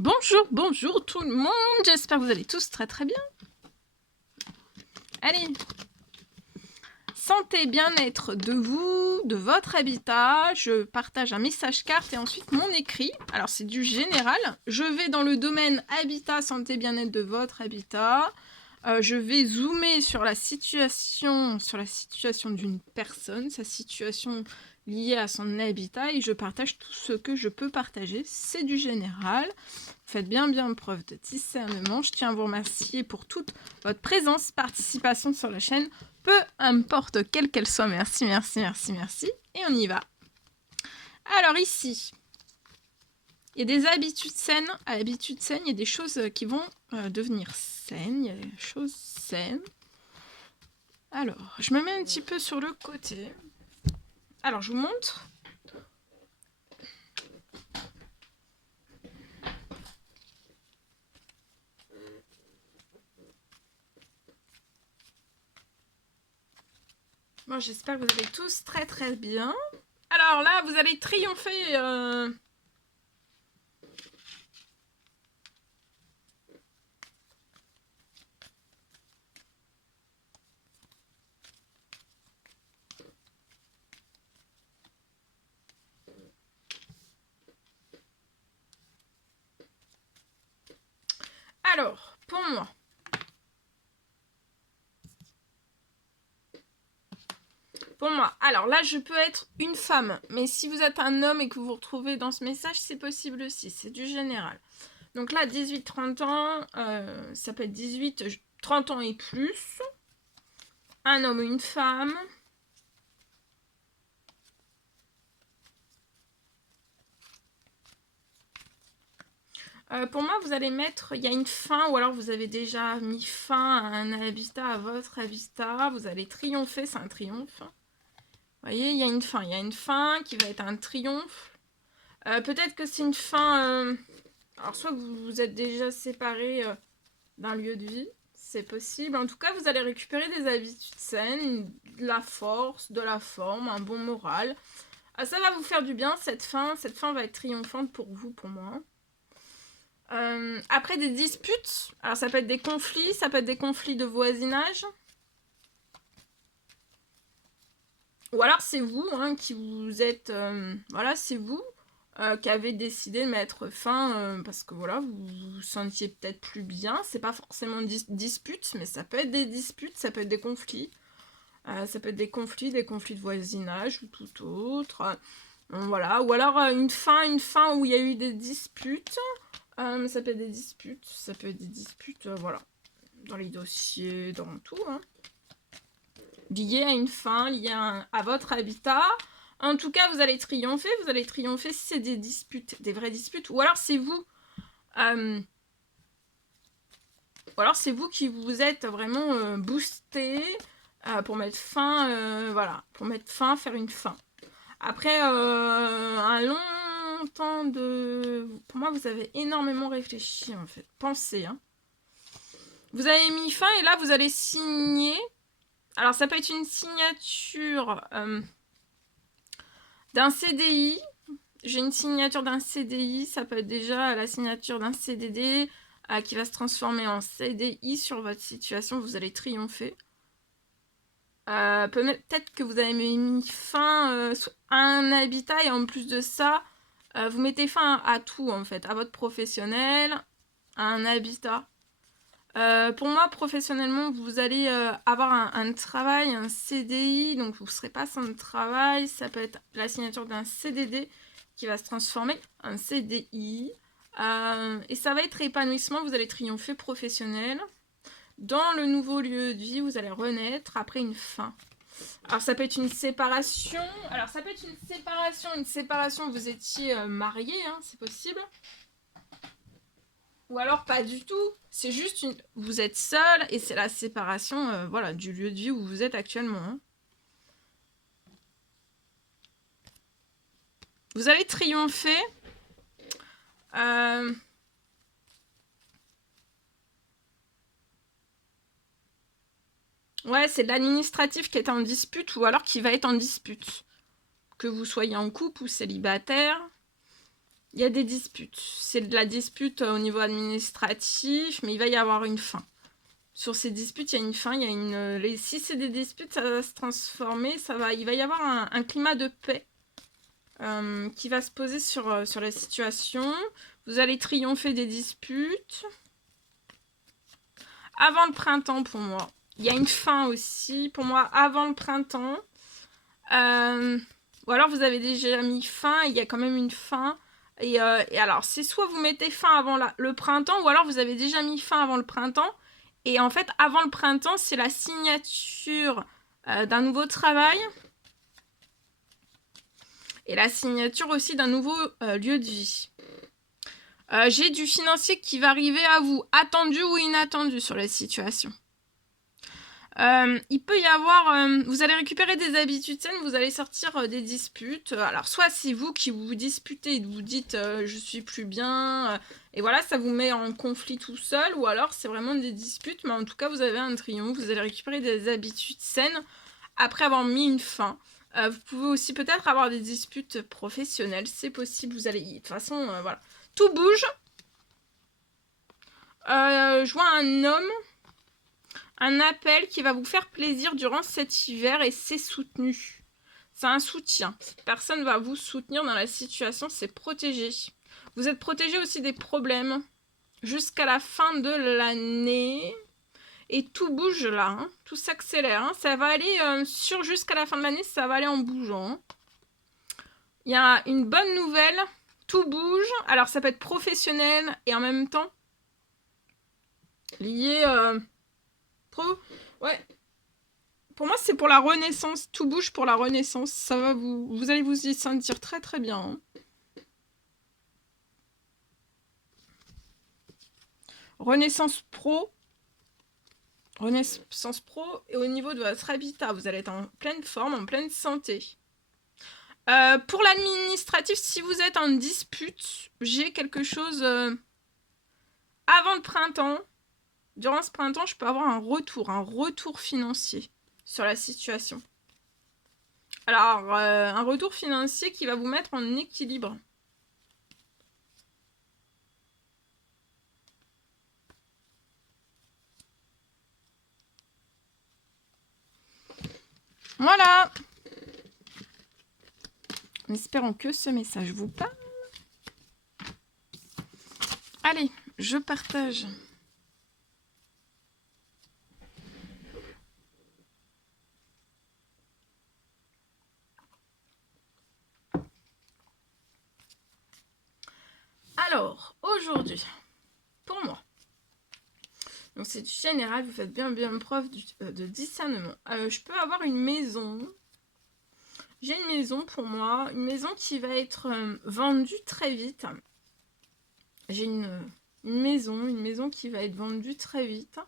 Bonjour, bonjour tout le monde, j'espère que vous allez tous très très bien. Allez, santé, bien-être de vous, de votre habitat, je partage un message carte et ensuite mon écrit. Alors c'est du général, je vais dans le domaine habitat, santé, bien-être de votre habitat. Je vais zoomer sur la situation d'une personne, sa situation liée à son habitat, et je partage tout ce que je peux partager. C'est du général. Faites bien preuve de discernement. Je tiens à vous remercier pour toute votre présence, participation sur la chaîne, peu importe quelle qu'elle soit. Merci. Et on y va. Alors ici, il y a des habitudes saines. À habitudes saines, il y a des choses qui vont devenir saines. Il y a des choses saines. Alors, je me mets un petit peu sur le côté. Alors, je vous montre. Bon, j'espère que vous allez tous très très bien. Alors là, vous allez triompher. Alors, pour moi. Alors là, je peux être une femme, mais si vous êtes un homme et que vous vous retrouvez dans ce message, c'est possible aussi, c'est du général. Donc là, 18-30 ans, ça peut être 18-30 ans et plus, un homme ou une femme. Pour moi, vous allez mettre, il y a une fin, ou alors vous avez déjà mis fin à un habitat, à votre habitat, vous allez triompher, c'est un triomphe. Vous voyez, il y a une fin qui va être un triomphe. Peut-être que c'est une fin... alors, soit vous vous êtes déjà séparés d'un lieu de vie, c'est possible. En tout cas, vous allez récupérer des habitudes saines, de la force, de la forme, un bon moral. Ça va vous faire du bien, cette fin va être triomphante pour vous, pour moi. Après, des disputes, alors ça peut être des conflits, ça peut être des conflits de voisinage. Ou alors c'est vous qui vous êtes... voilà, c'est vous qui avez décidé de mettre fin parce que voilà, vous vous sentiez peut-être plus bien. C'est pas forcément disputes, mais ça peut être des disputes, ça peut être des conflits. Ça peut être des conflits de voisinage ou tout autre. Voilà. Ou alors une fin où il y a eu des disputes. Ça peut être des disputes, voilà. Dans les dossiers, dans tout. Lié à une fin, lié à votre habitat. En tout cas, vous allez triompher si c'est des disputes, des vraies disputes. Ou alors c'est vous. Qui vous êtes vraiment boosté pour mettre fin, voilà, pour mettre fin, faire une fin. Après un long temps de... Pour moi, vous avez énormément réfléchi, en fait. Pensez, Vous avez mis fin et là, vous allez signer. Alors, ça peut être une signature d'un CDI. J'ai une signature d'un CDI. Ça peut être déjà la signature d'un CDD qui va se transformer en CDI sur votre situation. Vous allez triompher. Peut-être que vous avez mis fin à un habitat et en plus de ça, vous mettez fin à tout en fait, à votre professionnel, à un habitat. Pour moi, professionnellement, vous allez avoir un travail, un CDI, donc vous ne serez pas sans travail. Ça peut être la signature d'un CDD qui va se transformer en CDI. Et ça va être épanouissement, vous allez triompher professionnel. Dans le nouveau lieu de vie, vous allez renaître après une fin. Alors ça peut être une séparation. Une séparation, vous étiez mariés, c'est possible. Ou alors pas du tout. C'est juste vous êtes seul et c'est la séparation voilà, du lieu de vie où vous êtes actuellement. Vous allez triompher. Ouais, c'est l'administratif qui est en dispute ou alors qui va être en dispute. Que vous soyez en couple ou célibataire. Il y a des disputes. C'est de la dispute au niveau administratif, mais il va y avoir une fin. Sur ces disputes, il y a une fin. Il y a une... Si c'est des disputes, ça va se transformer. Il va y avoir un climat de paix qui va se poser sur la situation. Vous allez triompher des disputes. Avant le printemps, pour moi. Il y a une fin aussi, pour moi, avant le printemps. Ou alors, vous avez déjà mis fin, il y a quand même une fin. Et alors, c'est soit vous mettez fin avant le printemps, ou alors vous avez déjà mis fin avant le printemps. Et en fait, avant le printemps, c'est la signature d'un nouveau travail. Et la signature aussi d'un nouveau lieu de vie. J'ai du financier qui va arriver à vous, attendu ou inattendu sur la situation. Il peut y avoir... vous allez récupérer des habitudes saines, vous allez sortir des disputes. Alors, soit c'est vous qui vous disputez et vous dites je suis plus bien, et voilà, ça vous met en conflit tout seul, ou alors c'est vraiment des disputes, mais en tout cas, vous avez un triomphe, vous allez récupérer des habitudes saines après avoir mis une fin. Vous pouvez aussi peut-être avoir des disputes professionnelles, c'est possible, vous allez... De toute façon, voilà. Tout bouge. Je vois un homme... Un appel qui va vous faire plaisir durant cet hiver et c'est soutenu. C'est un soutien. Cette personne va vous soutenir dans la situation, c'est protégé. Vous êtes protégé aussi des problèmes jusqu'à la fin de l'année. Et tout bouge là, hein. Tout s'accélère. Hein. Ça va aller jusqu'à la fin de l'année, ça va aller en bougeant. Hein. Il y a une bonne nouvelle, tout bouge. Alors ça peut être professionnel et en même temps lié... Ouais. Pour moi, c'est pour la renaissance. Tout bouge pour la renaissance. Ça va vous allez vous y sentir très très bien. Hein. Renaissance pro. Renaissance pro. Et au niveau de votre habitat, vous allez être en pleine forme, en pleine santé. Pour l'administratif, si vous êtes en dispute, j'ai quelque chose avant le printemps. Durant ce printemps, je peux avoir un retour financier sur la situation. Alors, un retour financier qui va vous mettre en équilibre. Voilà. En espérant que ce message vous parle. Allez, je partage. Alors, aujourd'hui, pour moi, donc c'est du général, vous faites bien preuve de discernement. Je peux avoir une maison. J'ai une maison pour moi, une maison qui va être vendue très vite. J'ai une maison qui va être vendue très vite.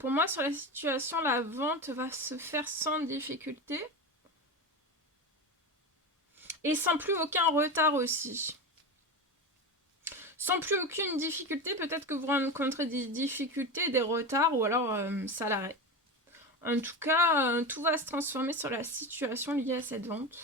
Pour moi, sur la situation, la vente va se faire sans difficulté. Et sans plus aucun retard aussi. Sans plus aucune difficulté, peut-être que vous rencontrez des difficultés, des retards, ou alors ça l'arrête. En tout cas, tout va se transformer sur la situation liée à cette vente.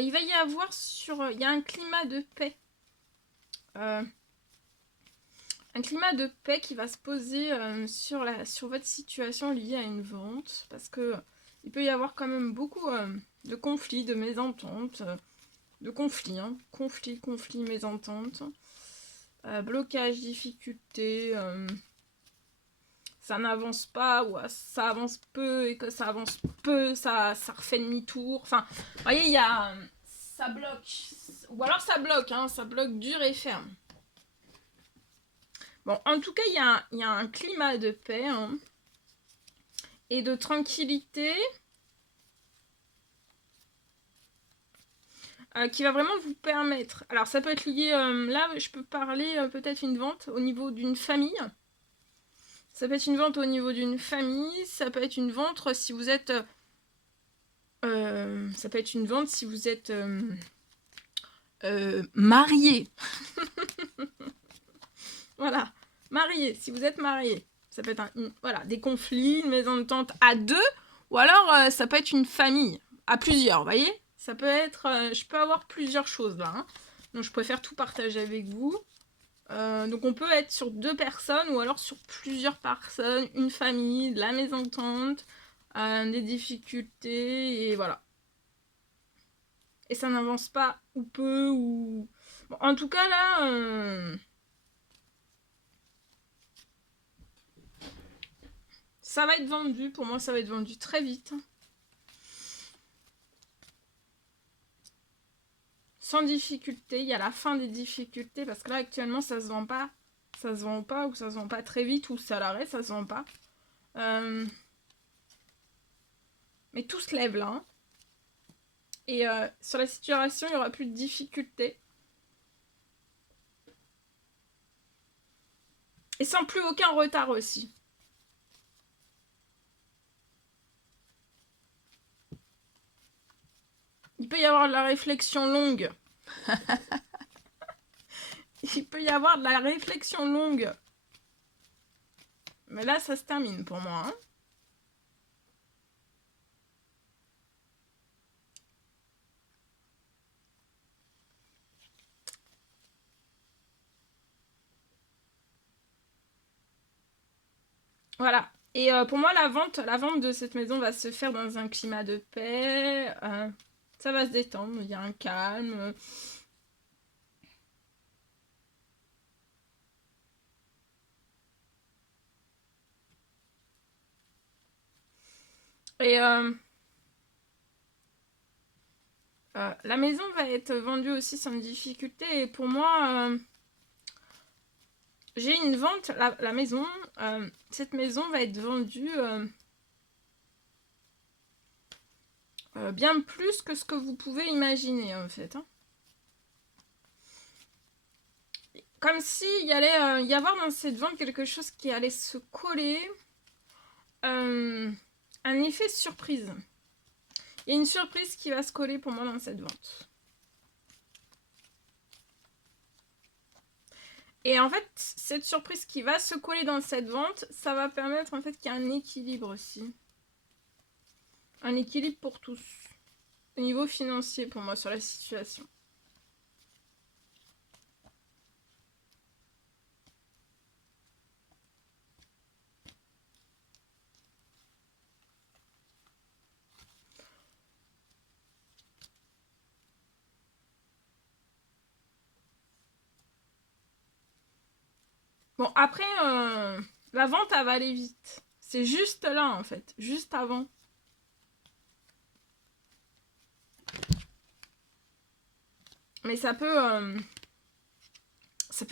Il va y avoir il y a un climat de paix. Un climat de paix qui va se poser sur votre situation liée à une vente. Parce que il peut y avoir quand même beaucoup de conflits, de mésententes, de conflits. Hein. Conflits, mésententes. Blocage, difficulté. Ça n'avance pas, ou ça avance peu, et que ça avance peu, ça refait demi-tour. Enfin, vous voyez, il y a... Ça bloque. Ou alors ça bloque, hein, ça bloque dur et ferme. Bon, en tout cas, il y a un climat de paix. Hein. et de tranquillité qui va vraiment vous permettre... Alors ça peut être lié... là, je peux parler peut-être une vente au niveau d'une famille. Ça peut être une vente au niveau d'une famille. Ça peut être une vente si vous êtes... ça peut être une vente si vous êtes marié. Voilà, marié, si vous êtes marié. Ça peut être voilà, des conflits, une maison de tente à deux, ou alors ça peut être une famille, à plusieurs, vous voyez. Ça peut être... je peux avoir plusieurs choses là. Hein. Donc je préfère tout partager avec vous. Donc on peut être sur 2 personnes, ou alors sur plusieurs personnes, une famille, de la maison de tente, des difficultés, et voilà. Et ça n'avance pas, ou peu, ou... Bon, en tout cas là... ça va être vendu, pour moi ça va être vendu très vite. Sans difficulté, il y a la fin des difficultés, parce que là actuellement ça se vend pas. Ça se vend pas, ou ça se vend pas très vite, ou c'est à l'arrêt, ça se vend pas. Mais tout se lève là. Hein. Et sur la situation, il n'y aura plus de difficultés. Et sans plus aucun retard aussi. Il peut y avoir de la réflexion longue. Il peut y avoir de la réflexion longue. Mais là, ça se termine pour moi. Hein. Voilà. Et pour moi, la vente de cette maison va se faire dans un climat de paix. Ça va se détendre. Il y a un calme. Et la maison va être vendue aussi sans difficulté. Et pour moi, j'ai une vente. La maison, cette maison va être vendue bien plus que ce que vous pouvez imaginer en fait. Hein. Comme s'il allait y avoir dans cette vente quelque chose qui allait se coller. Un effet surprise. Il y a une surprise qui va se coller pour moi dans cette vente. Et en fait, cette surprise qui va se coller dans cette vente, ça va permettre en fait qu'il y ait un équilibre aussi. Un équilibre pour tous. Au niveau financier pour moi sur la situation. Bon, après, la vente, elle va aller vite. C'est juste là, en fait. Juste avant. Mais ça peut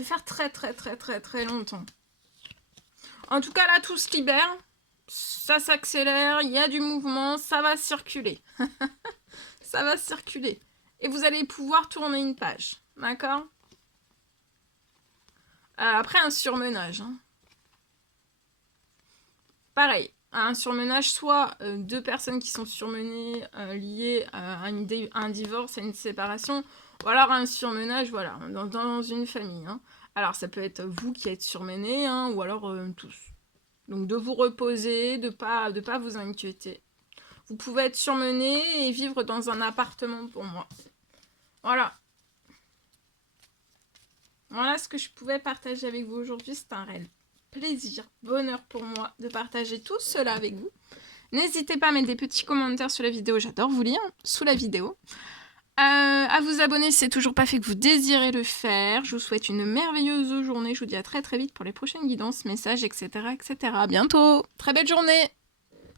faire très, très, très, très, très longtemps. En tout cas, là, tout se libère. Ça s'accélère. Il y a du mouvement. Ça va circuler. Ça va circuler. Et vous allez pouvoir tourner une page. D'accord ? Après, un surmenage. Hein. Pareil, un surmenage, soit 2 personnes qui sont surmenées liées à un divorce, à une séparation, ou alors un surmenage, voilà, dans une famille. Hein. Alors, ça peut être vous qui êtes surmené, hein, ou alors tous. Donc, de vous reposer, de pas vous inquiéter. Vous pouvez être surmené et vivre dans un appartement pour moi. Voilà. Voilà ce que je pouvais partager avec vous aujourd'hui. C'est un réel plaisir, bonheur pour moi de partager tout cela avec vous. N'hésitez pas à mettre des petits commentaires sur la vidéo, j'adore vous lire sous la vidéo. À vous abonner si c'est toujours pas fait que vous désirez le faire. Je vous souhaite une merveilleuse journée. Je vous dis à très très vite pour les prochaines guidances, messages, etc. etc. À bientôt. Très belle journée.